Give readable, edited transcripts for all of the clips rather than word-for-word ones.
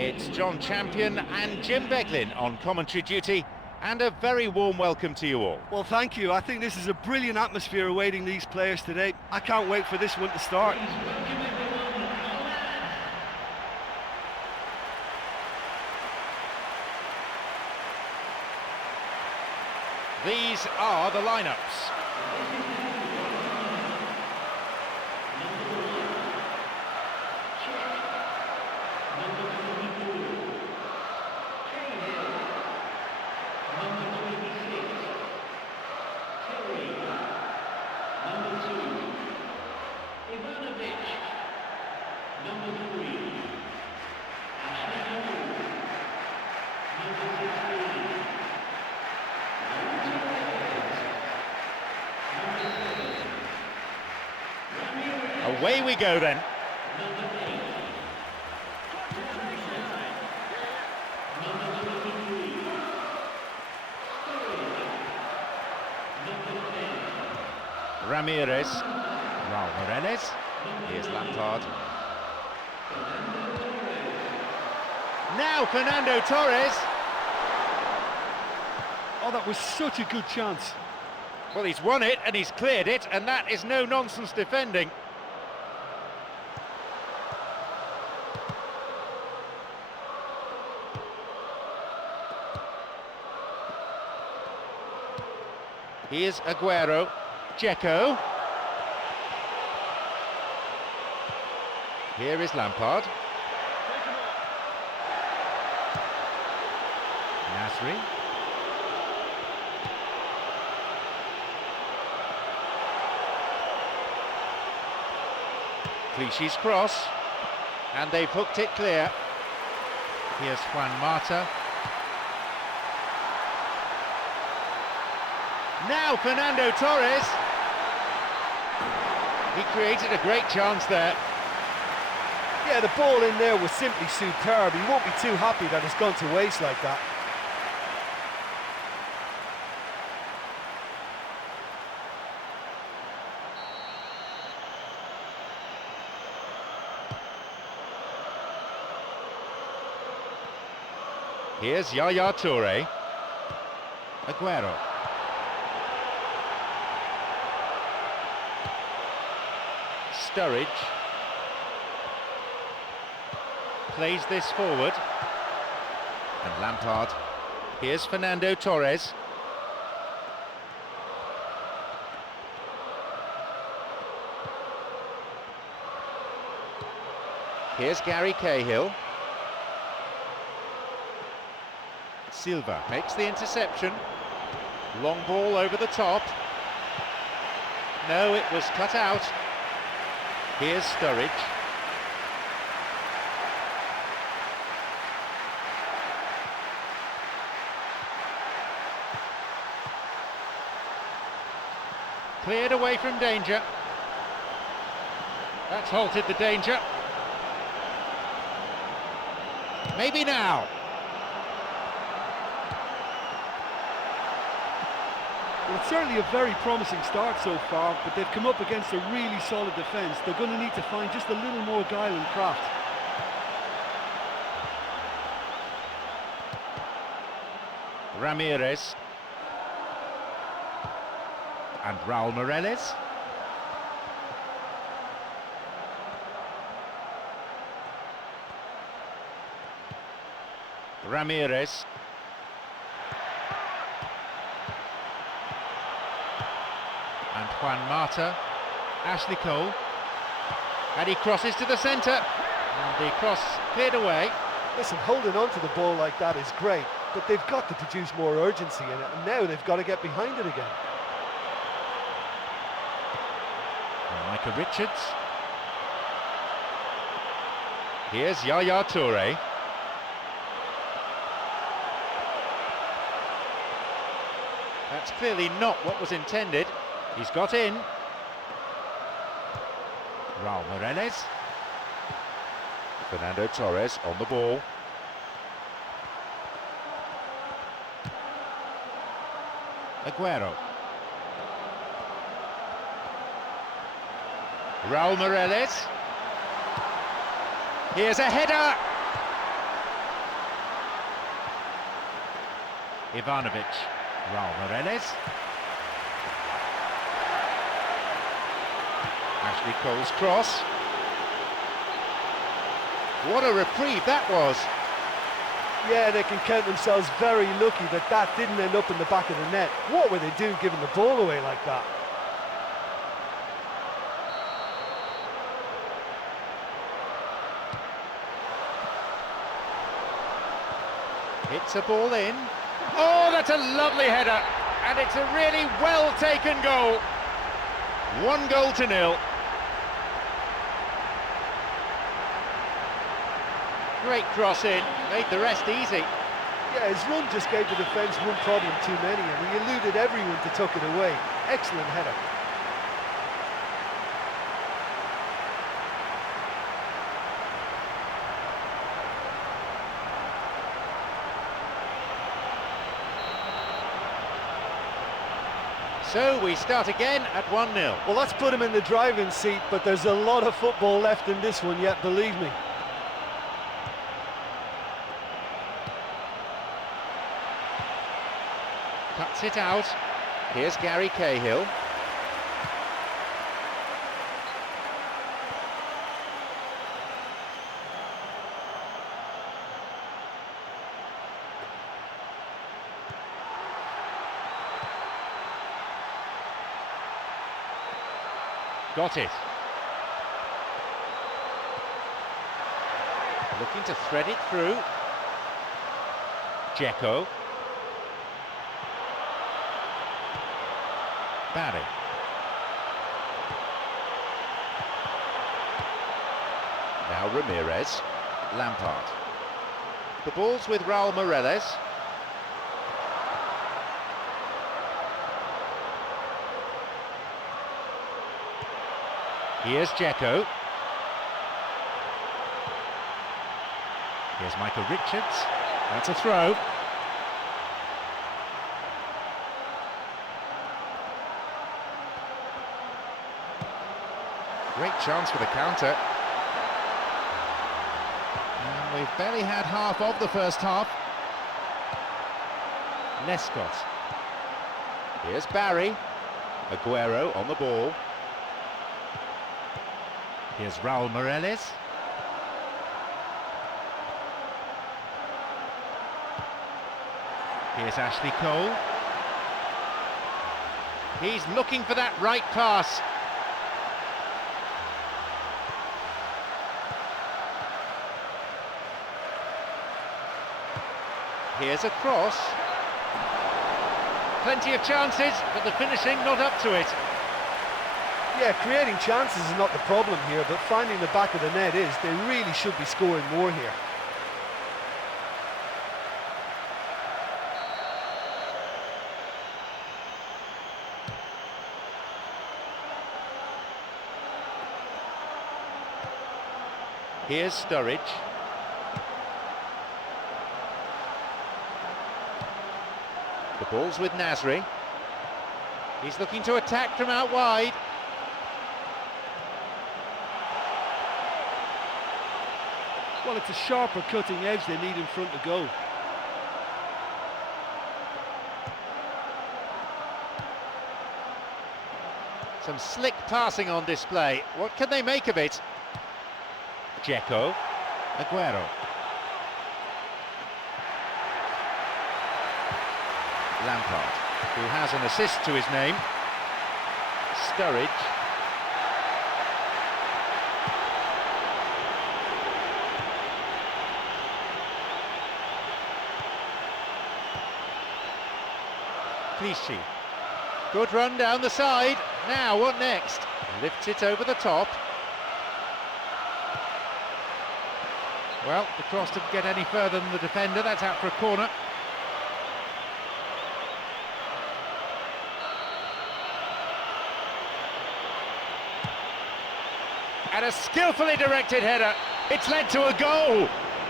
It's John Champion and Jim Beglin on commentary duty, and a very warm welcome to you all. Well, thank you. I think this is a brilliant atmosphere awaiting these players today. I can't wait for this one to start. These are the lineups. Away we go then. Ramirez, Raul Morales, here's Lampard. Now Fernando Torres. Oh, that was such a good chance. Well, he's won it and he's cleared it, and that is no-nonsense defending. Here's Aguero, Dzeko. Here is Lampard. Nasri. Clichy's cross, and they've hooked it clear. Here's Juan Mata. Now Fernando Torres. He created a great chance there. Yeah, the ball in there was simply superb. He won't be too happy that it's gone to waste like that. Here's Yaya Toure. Aguero. Sturridge. Plays this forward. And Lampard. Here's Fernando Torres. Here's Gary Cahill. Silva makes the interception. Long ball over the top. No, it was cut out. Here's Sturridge. Cleared away from danger. That's halted the danger. Maybe now. Well, it's certainly a very promising start so far, but they've come up against a really solid defence. They're going to need to find just a little more guile and craft. Ramirez. And Raul Morales. Ramirez. And Juan Mata. Ashley Cole. And he crosses to the centre. And the cross cleared away. Listen, holding on to the ball like that is great, but they've got to produce more urgency in it, and now they've got to get behind it again. And Micah Richards. Here's Yaya Toure. That's clearly not what was intended. He's got in. Raul Morales. Fernando Torres on the ball. Aguero. Raul Morales. Here's a header. Ivanovic. Raul Moreles. Ashley Cole's cross. What a reprieve that was. Yeah, they can count themselves very lucky that that didn't end up in the back of the net. What were they doing giving the ball away like that? Hits a ball in. Oh, that's a lovely header. And it's a really well-taken goal. 1-0. Great cross in, made the rest easy. Yeah, his run just gave the defence one problem too many, and he eluded everyone to tuck it away. Excellent header. So we start again at 1-0. Well, that's put him in the driving seat, but there's a lot of football left in this one yet, believe me. Cuts it out. Here's Gary Cahill. Got it. Looking to thread it through. Dzeko. Barry. Now Ramirez. Lampard. The ball's with Raul Moreles. Here's Dzeko. Here's Michael Richards. That's a throw. Great chance for the counter. And we've barely had half of the first half. Lescott. Here's Barry. Aguero on the ball. Here's Raul Moreles. Here's Ashley Cole. He's looking for that right pass. Here's a cross. Plenty of chances, but the finishing not up to it. Yeah, creating chances is not the problem here, but finding the back of the net is. They really should be scoring more here. Here's Sturridge. The ball's with Nasri. He's looking to attack from out wide. Well, it's a sharper cutting edge they need in front to go. Some slick passing on display. What can they make of it? Dzeko. Aguero. Lampard, who has an assist to his name. Sturridge. Clichy. Good run down the side. Now, what next? Lifts it over the top. Well, the cross didn't get any further than the defender. That's out for a corner. And a skillfully directed header. It's led to a goal.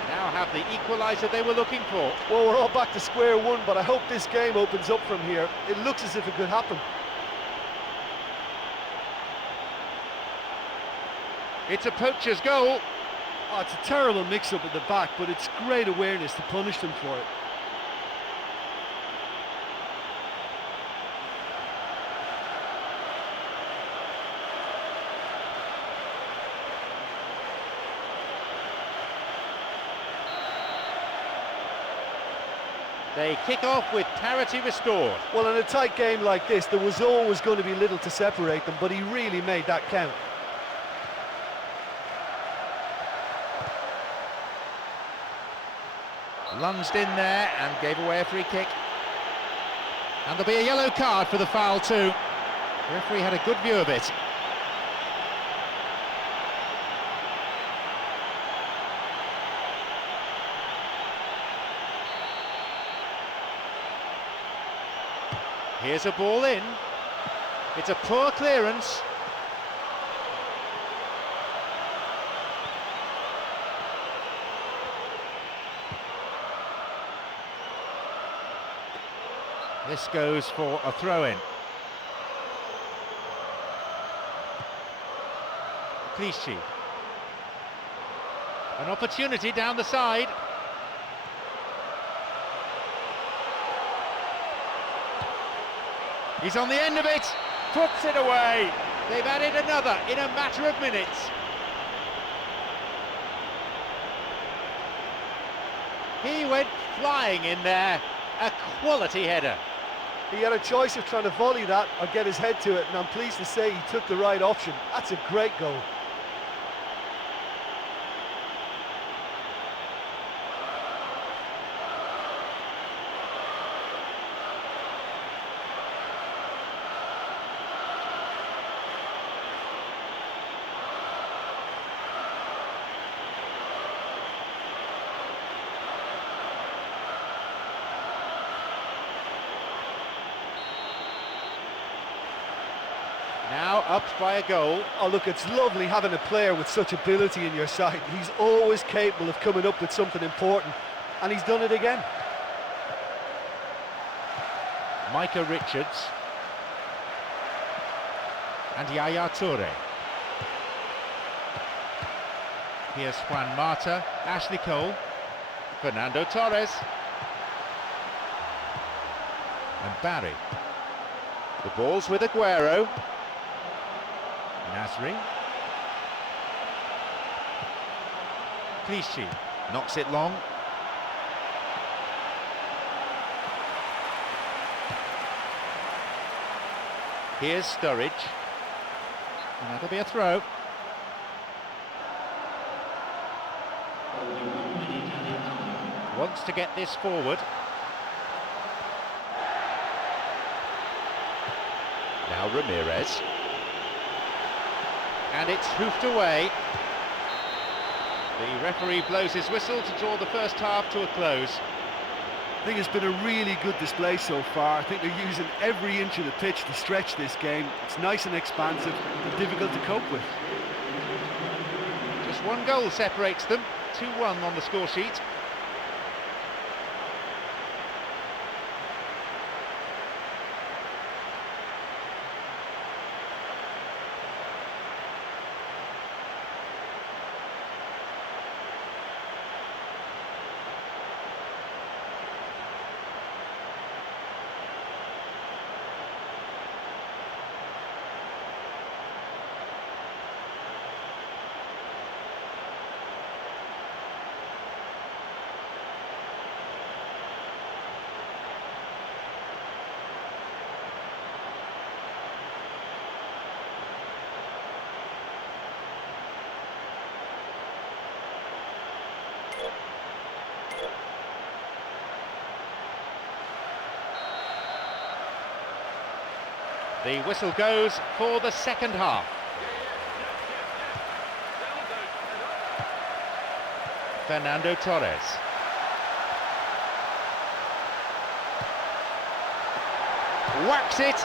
Now have the equaliser they were looking for. Well, we're all back to square one, but I hope this game opens up from here. It looks as if it could happen. It's a poacher's goal. Oh, it's a terrible mix-up at the back, but it's great awareness to punish them for it. They kick off with parity restored. Well, in a tight game like this, there was always going to be little to separate them, but he really made that count. Lunged in there and gave away a free kick. And there'll be a yellow card for the foul too. The referee had a good view of it. Here's a ball in. It's a poor clearance. This goes for a throw-in. Clichy. An opportunity down the side. He's on the end of it, puts it away. They've added another in a matter of minutes. He went flying in there, a quality header. He had a choice of trying to volley that or get his head to it, and I'm pleased to say he took the right option. That's a great goal. Now up by a goal. Oh look, it's lovely having a player with such ability in your side. He's always capable of coming up with something important, and he's done it again. Micah Richards. And Yaya Toure. Here's Juan Mata, Ashley Cole, Fernando Torres. And Barry. The ball's with Aguero. Nasri. Clichy knocks it long. Here's Sturridge. And that'll be a throw. Wants to get this forward. Now Ramirez. And it's hoofed away. The referee blows his whistle to draw the first half to a close. I think it's been a really good display so far. I think they're using every inch of the pitch to stretch this game. It's nice and expansive and difficult to cope with. Just one goal separates them, 2-1 on the score sheet. The whistle goes for the second half. Fernando Torres. Whacks it.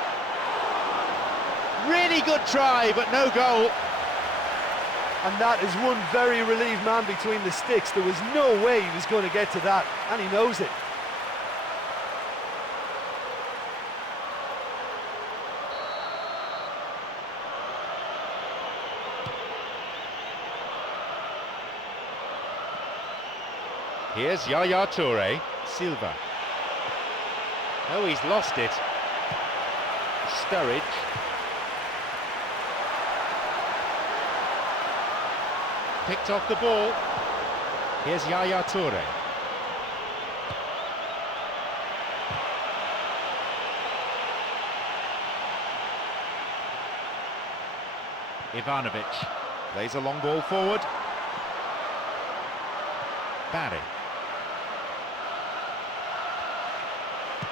Really good try, but no goal. And that is one very relieved man between the sticks. There was no way he was going to get to that, and he knows it. Here's Yaya Toure, Silva. Oh, he's lost it. Sturridge. Picked off the ball. Here's Yaya Toure. Ivanovic plays a long ball forward. Barry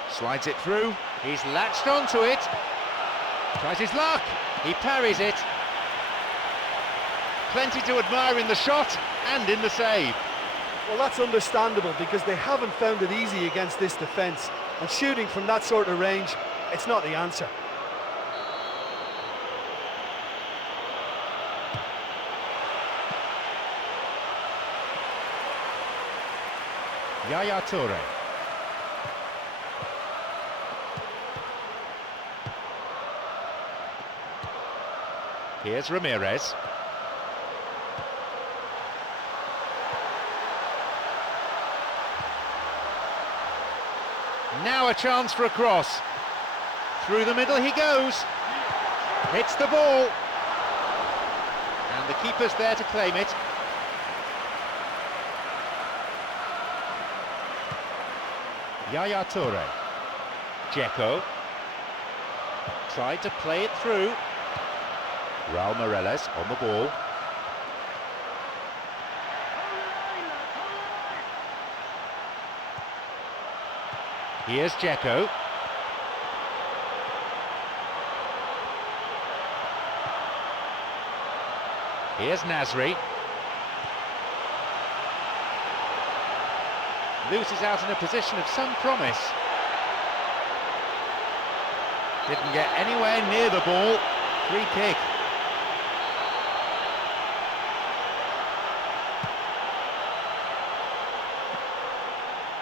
slides it through. He's latched onto it. Tries his luck. He parries it. Plenty to admire in the shot and in the save. Well, that's understandable because they haven't found it easy against this defence. And shooting from that sort of range, it's not the answer. Yaya Toure. Here's Ramirez. Now a chance for a cross. Through the middle he goes. Hits the ball. And the keeper's there to claim it. Yaya Toure. Dzeko. Tried to play it through. Raul Meireles on the ball. Here's Dzeko. Here's Nasri. Loses out in a position of some promise. Didn't get anywhere near the ball. Free kick.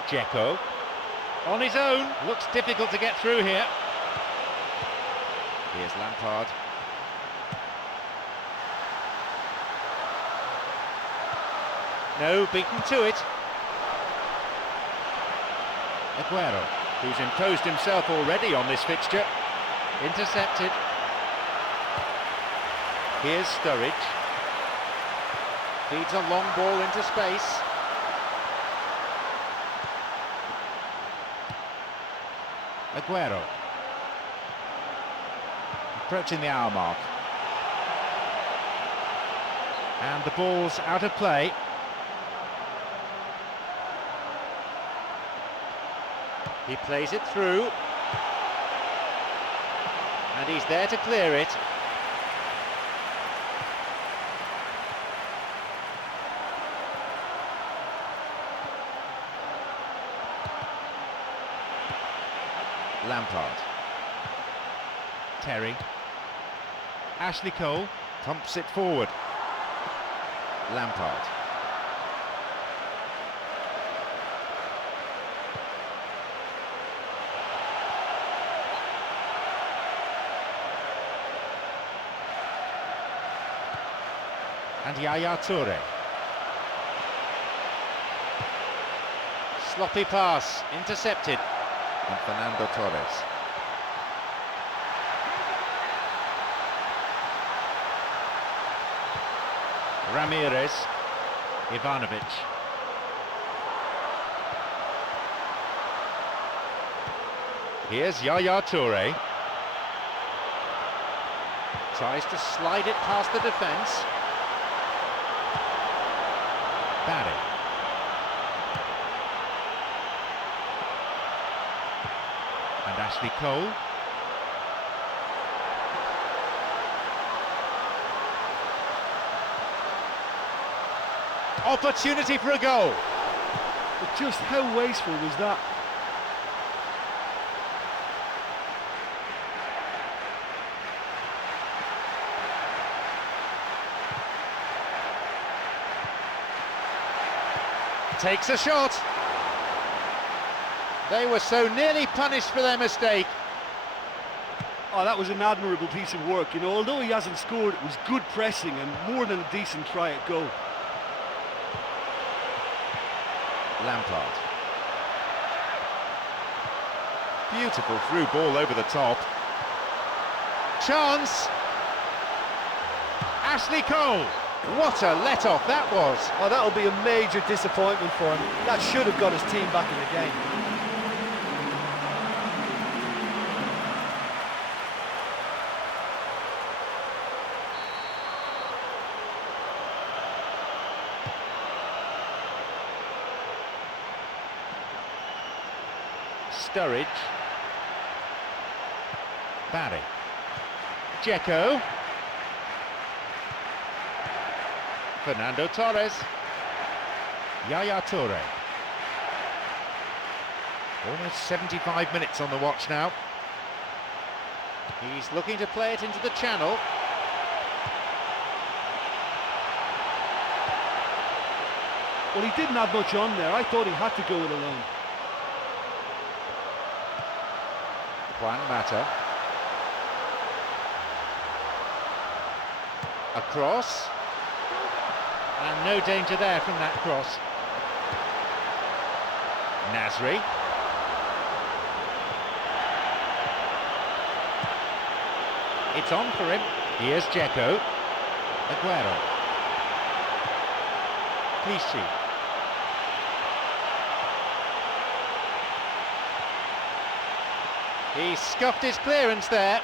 Dzeko. On his own. Looks difficult to get through here. Here's Lampard. No, beaten to it. Aguero, who's imposed himself already on this fixture. Intercepted. Here's Sturridge. Feeds a long ball into space. Aguero. Approaching the hour mark. And the ball's out of play. He plays it through. And he's there to clear it. Lampard. Terry. Ashley Cole pumps it forward. Lampard. And Yaya Toure. Sloppy pass, intercepted. And Fernando Torres. Ramirez. Ivanovic. Here's Yaya Toure. Tries to slide it past the defence. Barry. And Ashley Cole. Opportunity for a goal. But just how wasteful was that? Takes a shot. They were so nearly punished for their mistake. Oh, that was an admirable piece of work. You know, although he hasn't scored, it was good pressing and more than a decent try at goal. Lampard. Beautiful through ball over the top. Chance. Ashley Cole. What a let-off that was. Oh, that'll be a major disappointment for him. That should have got his team back in the game. Sturridge. Barry. Dzeko. Fernando Torres. Yaya Toure. Almost 75 minutes on the watch now. He's looking to play it into the channel. Well, he didn't have much on there. I thought he had to go it alone. Juan Mata. A cross. And no danger there from that cross. Nasri. It's on for him. Here's Dzeko. Aguero. Clichy. He scuffed his clearance there.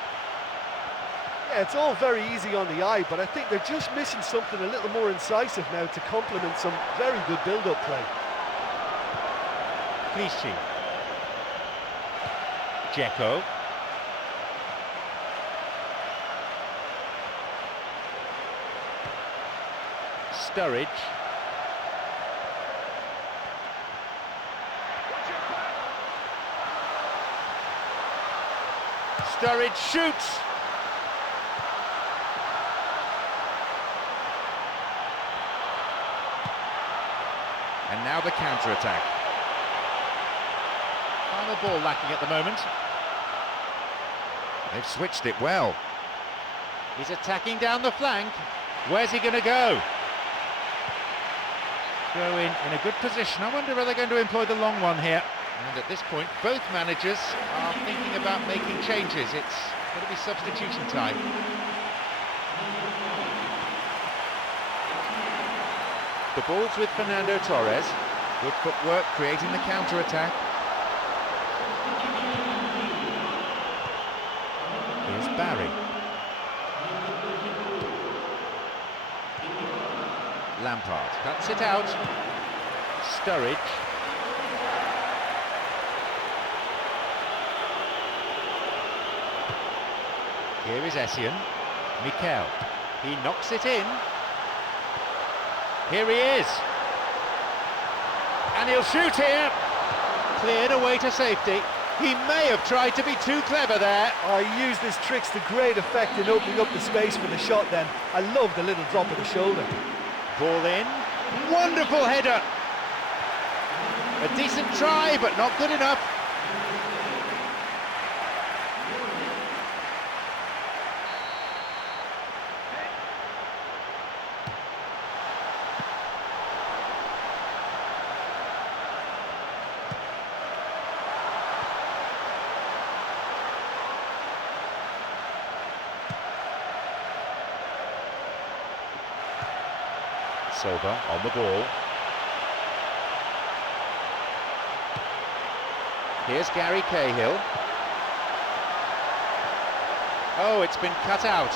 Yeah, it's all very easy on the eye, but I think they're just missing something a little more incisive now to complement some very good build-up play. Clichy. Dzeko. Sturridge. Sturridge shoots. And now the counter-attack. Final ball lacking at the moment. They've switched it well. He's attacking down the flank. Where's he going to go? Throw in a good position. I wonder whether they're going to employ the long one here. And at this point, both managers are thinking about making changes. It's going to be substitution time. The ball's with Fernando Torres. Good footwork, creating the counter-attack. Here's Barry. Lampard cuts it out. Sturridge. Here is Essien. Mikel. He knocks it in. Here he is. And he'll shoot here. Cleared away to safety. He may have tried to be too clever there. Oh, he used his tricks to great effect in opening up the space for the shot then. I love the little drop of the shoulder. Ball in. Wonderful header. A decent try, but not good enough. Silva on the ball. Here's Gary Cahill. Oh, it's been cut out.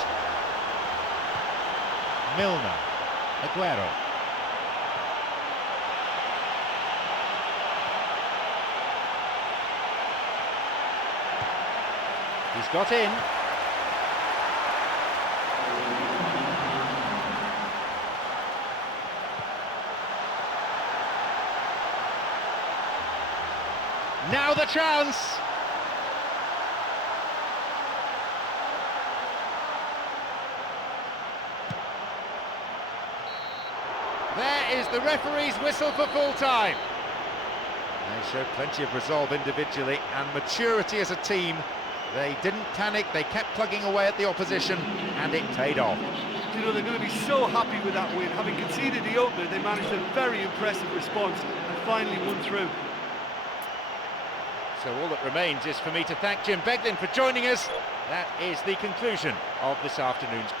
Milner. Aguero. He's got in. Now the chance! There is the referee's whistle for full time. They showed plenty of resolve individually and maturity as a team. They didn't panic, they kept plugging away at the opposition, and it paid off. You know, they're going to be so happy with that win. Having conceded the opener, they managed a very impressive response and finally won through. So all that remains is for me to thank Jim Beglin for joining us. That is the conclusion of this afternoon's